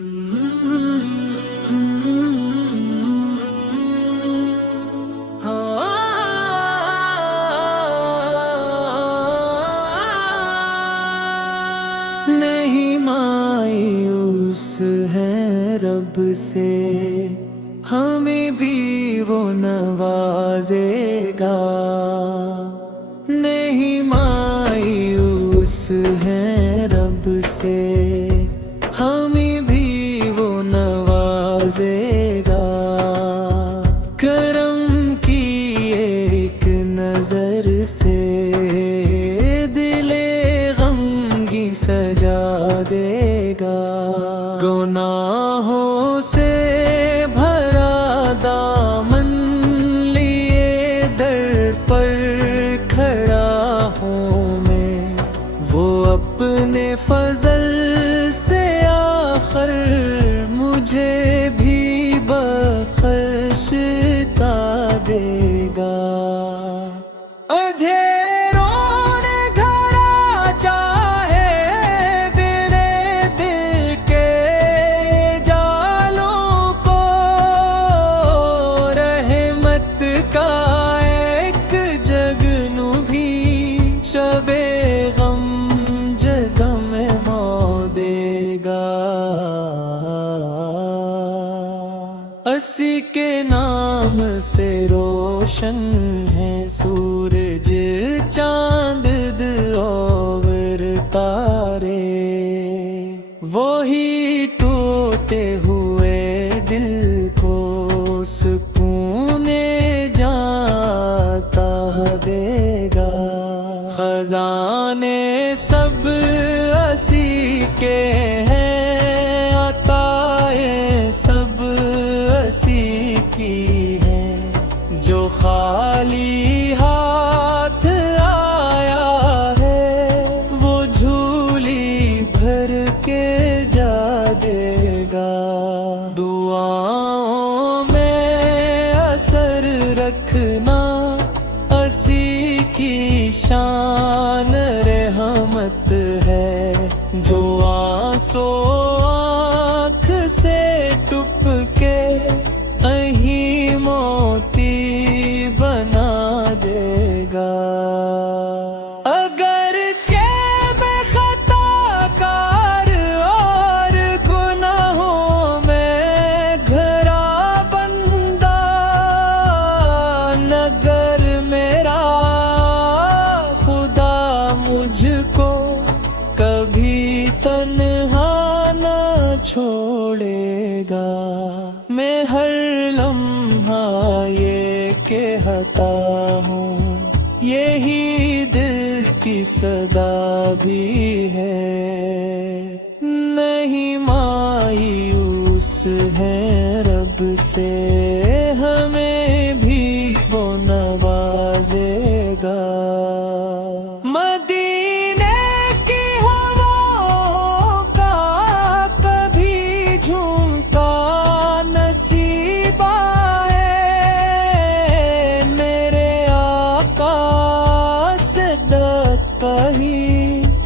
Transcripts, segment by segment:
نہیں مایوس ہے رب سے، ہمیں بھی وہ نوازے گا۔ نہیں مایوس ہے رب سے، ہمیں بھی وہ نوازے گا۔ کرم کی ایک نظر سے دل غمگی سجا دے گا۔ گناہوں سے بھرا دامن لیے در پر کھڑا ہوں میں، وہ اپنے فضل سے آخر مجھے بھی بخشتا دے گا۔ اسی کے نام سے روشن ہے سورج چاند اور تارے، وہی ٹوٹے ہوئے دل کو سکون جاتا دے گا۔ خزانے سب اسی کے ہیں، عطائیں سب اسی کی ہے۔ جو خالی ہاتھ آیا ہے، وہ جھولی بھر کے جا دے گا۔ دعاؤں میں اثر رکھنا، اسی کی شان رحمت ہے۔ جو آنسو آنکھ سے ٹپ کے اہیں موتی بنا دے گا۔ اگرچہ میں خطا کار اور گناہوں میں گھرا بندہ، مگر میرا خدا مجھ کو کبھی تنہا نہ چھوڑے گا۔ میں ہر لمحہ یہ کہتا ہوں، یہی دل کی صدا بھی ہے۔ نہیں مایوس ہے رب سے، ہمیں بھی وہ نوازے گا۔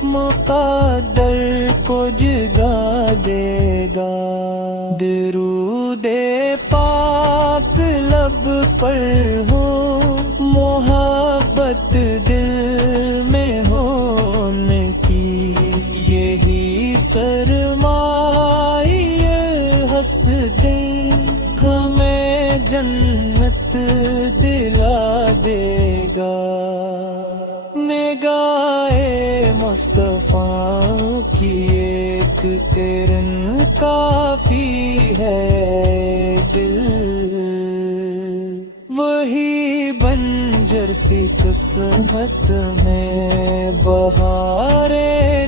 مقدر کو جگا دے گا۔ درود پاک لب پر ہو، محبت دل میں ہونے کی، یہی سرمایہ ہستے ہمیں جنت دلا دے گا۔ نگاہ مصطفیٰ کی ایک کرن کافی ہے دل، وہی بنجر سی قسمت میں بہاریں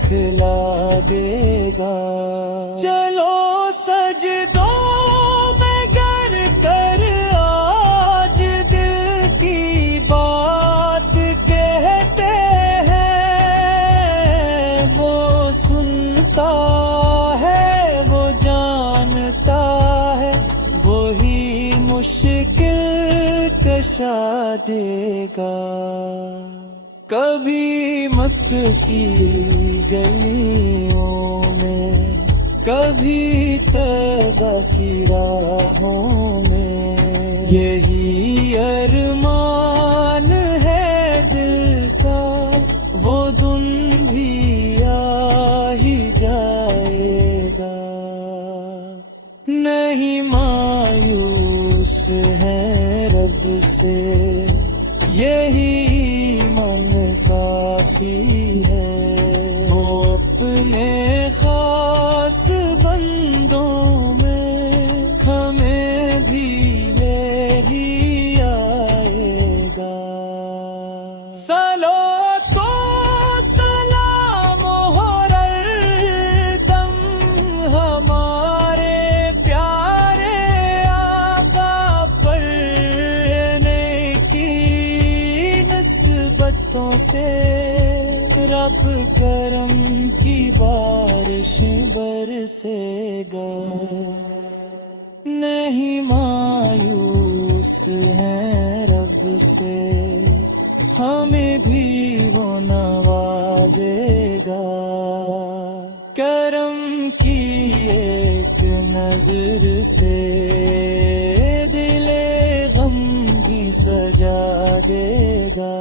کھلا دے گا۔ چلو سجدوں میں گر کر آج دل کی بات کہتے ہیں، وہ سنتا ہے، وہ جانتا ہے، وہی مشکل کشا دے گا۔ کبھی مکہ کی گلیوں میں بھی توبہ کی راہوں میں، یہی ارمان ہے دل کا، وہ دن بھی آ ہی جائے گا۔ نہیں مایوس ہے رب سے، یہی من کافی ہے، وہ اپنے خاص بندوں میں ہمیں بھی لے ہی آئے گا۔ صلوۃ و سلام ہو ہردم ہمارے پیارے آقا پر، نیکی نسبتوں سے رب کرم کی بارش برسے گا۔ نہیں مایوس ہیں رب سے، ہمیں بھی وہ نوازے گا۔ کرم کی ایک نظر سے دل غم بھی سجا دے گا۔